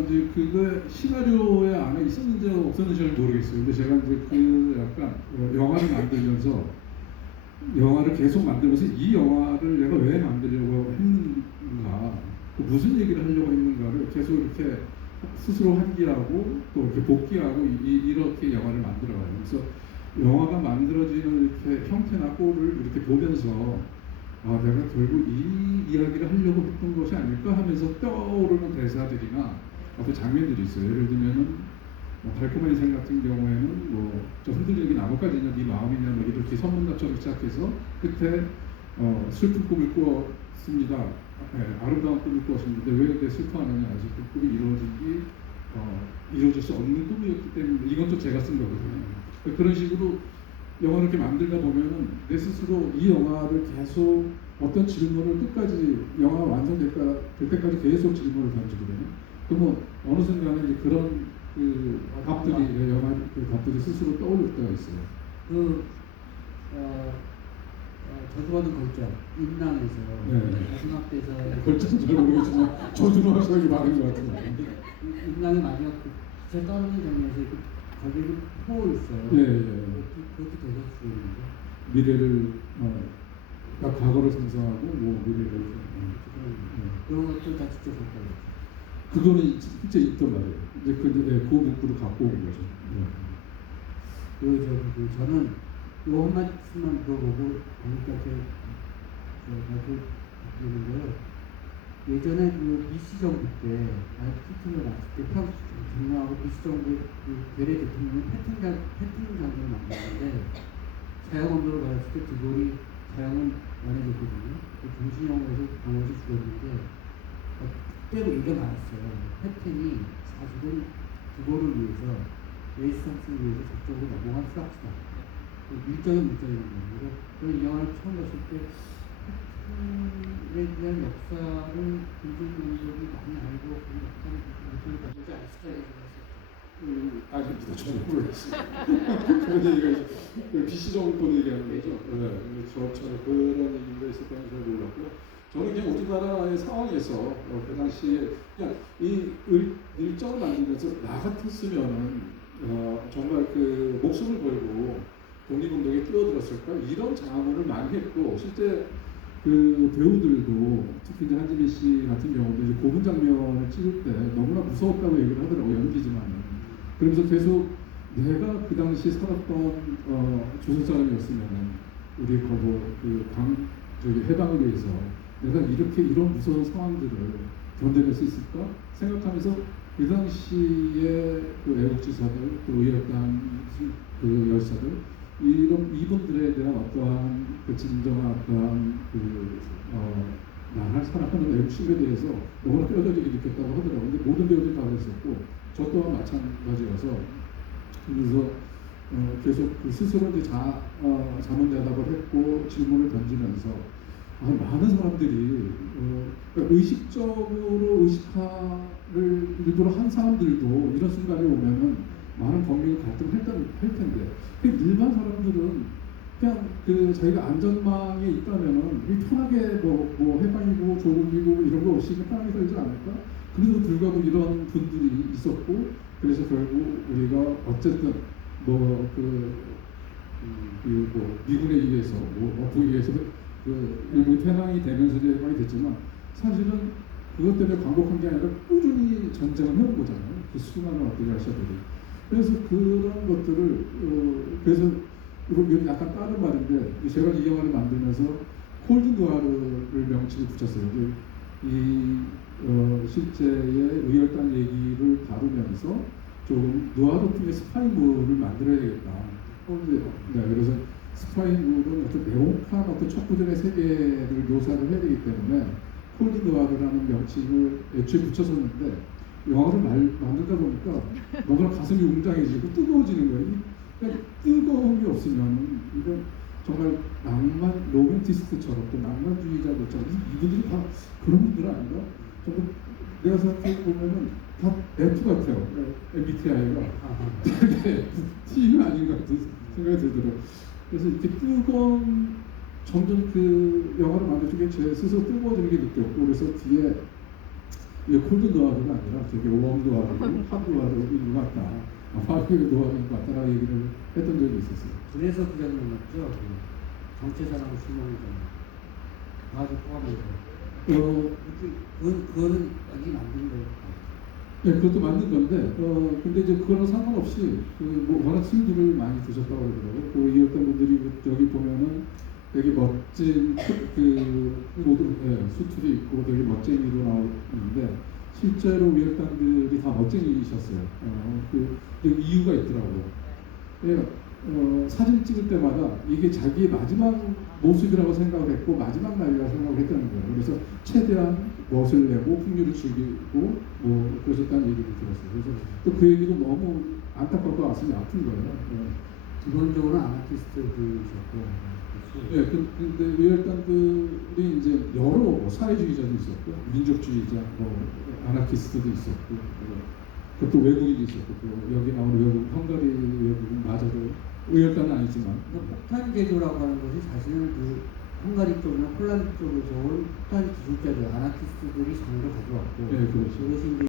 이제 그거 시나리오에 안에 있었는지 없었는지 잘 모르겠어요. 근데 제가 이제 그 약간 영화를 만들면서 영화를 계속 만들면서 이 영화를 내가 왜 만들려고 했는가, 또 무슨 얘기를 하려고 했는가를 계속 이렇게 스스로 환기하고 또 이렇게 복귀하고 이렇게 영화를 만들어가요. 그래서 영화가 만들어지는 이렇게 형태나 꼴을 이렇게 보면서 아, 내가 결국 이 이야기를 하려고 했던 것이 아닐까 하면서 떠오르는 대사들이나 어떤 장면들이 있어요. 예를 들면은 달콤한 인생 같은 경우에는 저 흔들리기 나뭇가지냐 네 마음이냐 뭐 이렇게 선문답처럼 시작해서 끝에 슬픈 꿈을 꾸었습니다. 네, 아름다운 꿈을 꾸었습니다. 왜 그렇게 슬퍼하느냐, 아직 그 꿈이 이루어질 수 없는 꿈이었기 때문에. 이건 또 제가 쓴 거거든요. 그런 식으로 영화를 이렇게 만들다 보면은 내 스스로 이 영화를 계속 어떤 질문을 끝까지 영화가 완성될 때까지 계속 질문을 던지거든요. 그러면 어느 순간에 이제 그런 답들이 영화 답들이 스스로 떠오를 때가 있어요. 저주받은 걸작 임랑에서 네. 마지막 대사에 걸작은 잘 모르겠지만 저주는 확실하게 많은 것 같은데. 임랑의 마지막 기차 떨어지는 장면에서 거기에 포 있어요. 예. 그것도 대사 수준인데 미래를 과거를 상상하고 미래를 그런 것도 다 직접 했다고. 그거는 실제 있던 말이에요. 이제 그 문구를 갖고 온 거죠. 저는 요 한 말씀만 물어보고 거기까지 말씀드리는데요. 예전에 BC 정부 때 피팅을 맡을 때 정부하고 BC 정부의 괴뢰 대통령이 패팅 장군을 만났는데 자영 언도를 받았을 때 드골이 자영은 완해졌거든요. 정신영화에서 강호지 죽었는데 그때도 얘기가 많았어요. 패팅이 사실은 드골을 위해서 레이스탕스를 위해서 저쪽으로 넘어간 수락수다. 밀정이라는 거예요. 그래서 이 영화를 처음 봤을 때 패팅에 대한 역사를 김준영이 많이 알고 약간 느낌이 가지지 않을까. 아닙니다. 저는 모르겠어요. 그런 얘기가 있어요. BC 정권 얘기하는 거죠. 네. 저는 그런 얘기가 있었다는 잘 몰랐고요. 저는 그냥 우리나라의 상황에서 그 당시에 그냥 이 일정을 만들면서 나 같았으면은 정말 그 목숨을 걸고 독립운동에 뛰어들었을까 이런 자문을 많이 했고, 실제 그 배우들도 특히 이제 한지민 씨 같은 경우도 이제 고문 장면을 찍을 때 너무나 무서웠다고 얘기를 하더라고요. 연기지만은. 그러면서 계속 내가 그 당시 살았던 조선 사람이었으면은 우리 해방을 위해서 내가 이런 무서운 상황들을 견뎌낼 수 있을까 생각하면서 그 당시에 그 애국지사들, 또 의협당 그 열사들, 이분들에 대한 어떠한 그 진정한 어떠한 나를 사랑하는 애국심에 대해서 너무나 뼈저리게 느꼈다고 하더라고요. 근데 모든 배우들이 다 그랬었고 저 또한 마찬가지여서, 그래서 계속 그 스스로 이제 자문대답을 했고 질문을 던지면서 많은 사람들이 그러니까 의식적으로 의식화를 일부러 한 사람들도 이런 순간에 오면은 많은 범민이 갈등을 할 텐데, 일반 사람들은 그냥 자기가 안전망에 있다면은 편하게 해방이고 조국이고 이런 거 없이 편하게 살지 않을까? 그래도 불구하고 이런 분들이 있었고, 그래서 결국 우리가 어쨌든 미군에 의해서 북에 의해서 일부 퇴항이 되면서 이제 해방이 됐지만, 사실은 그것 때문에 광복한 게 아니라 꾸준히 전쟁을 해온 거잖아요. 그 수많은 어떤 열사들이. 그래서 그런 것들을 그래서 이건 약간 다른 말인데, 제가 이 영화를 만들면서 콜드 누아르를 명칭을 붙였어요. 실제의 의열단 얘기를 다루면서 좀 누아르풍의 스파이물을 만들어야겠다. 네, 그래서 스파이물은 어떤 내용판 어떤 척부전의 세계를 묘사를 해야 되기 때문에 콜드 누아르라는 명칭을 애초에 붙였었는데, 영화를 만들다 보니까 너무나 가슴이 웅장해지고 뜨거워지는 거예요. 그러니까 뜨거움이 없으면 이건 정말 낭만 로맨티스트처럼, 또 낭만주의자들처럼 이분들이 다 그런 분들 아닌가? 정말 내가 생각해 보면은 다 F 같아요. MBTI가 되게 T는 아닌 것 같은 생각이 들더라고요. 그래서 이렇게 뜨거운 점점 그 영화를 만들 적에 제 스스로 뜨거워지는 게 느꼈고, 그래서 뒤에 이게 콜드 노아드가 아니라 되게 웜 노아드고 핫 노아드인 것 같다. 파리의 노아드인 것 같다라고 얘기를 했던 적이 있었어요. 그래서 그 장면 맞죠? 그 정체사랑 수명이잖아요. 아주 포함해서. 그거는 아직 만든 거예요. 네, 그것도 맞는 건데, 근데 이제 그거랑 상관없이, 워낙 술들을 많이 드셨다고 그러더라고요. 이었던 분들이 여기 보면은 되게 멋진, 수트도 입고 되게 멋쟁이로 나오는데, 실제로 위협단들이 다 멋쟁이셨어요. 그 이유가 있더라고요. 사진 찍을 때마다 이게 자기의 마지막 모습이라고 생각을 했고 마지막 날이라고 생각을 했다는 거예요. 그래서 최대한 멋을 내고 풍류를 즐기고 그러셨다는 얘기를 들었어요. 그래서 또 그 얘기도 너무 안타깝고 가슴이 아픈 거예요. 기본적으로 아나키스트들이셨고. 네, 근데 위혈단들이 이제 여러 사회주의자도 있었고 민족주의자, 아나키스트도 있었고 그것도 외국인이 있었고 여기 나오는 외국 헝가리 외국인 마저도 의열단은 아니지만 폭탄 제조라고 하는 것이 사실은 그 헝가리 쪽이나 폴란드 쪽에서 온 폭탄 기술자들, 아나키스트들이 장을 가져왔고 네, 그렇죠. 그것이 이제